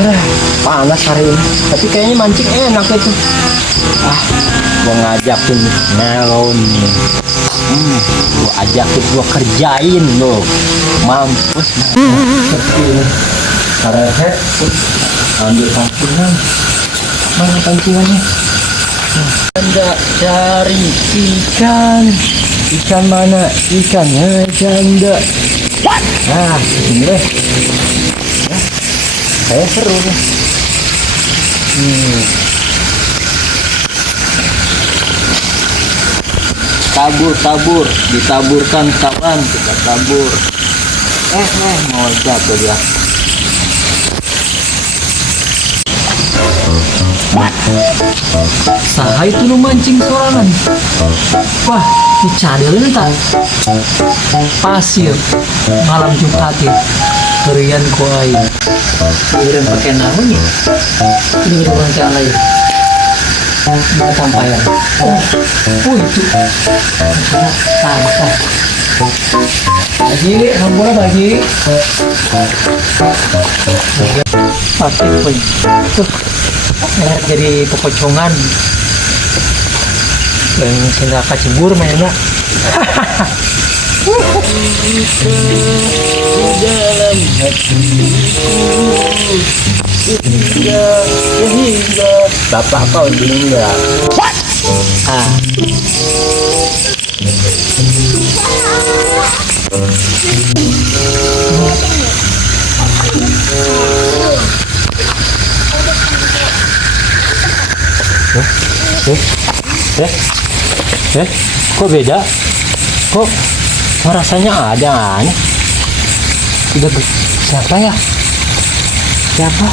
Aduh, panas hari ini. Tapi kayaknya mancing enak itu. Gua ngajakin melon nih. Gua ajakin, gua kerjain lo. Mampus. Seperti ini. Karet, ambil pancingan. Mana pancingannya? Anda cari ikan. Ikan mana? Ikannya janda. Nah, ini deh. Saya seru nih. Tabur, ditaburkan kawan, kita tabur. Mau jatuh dia. Saha itu nu mancing sorangan. Wah, dicadeulin tak? Pasir malam Jumat ya. Kerian ku aing. Keren pakai naon ya? Ini udah pakai alay. Mau sampaian. Itu. Tangkap. Bagi, hampura bagi. Pasti pun. Tuh. Jadi pepocongan. Yang sehingga kacebur mainnya. Dalam hatiku hingga bapak kau meninggal. Kok beda? Kok rasanya ada aneh? Siapa ya? Siapa?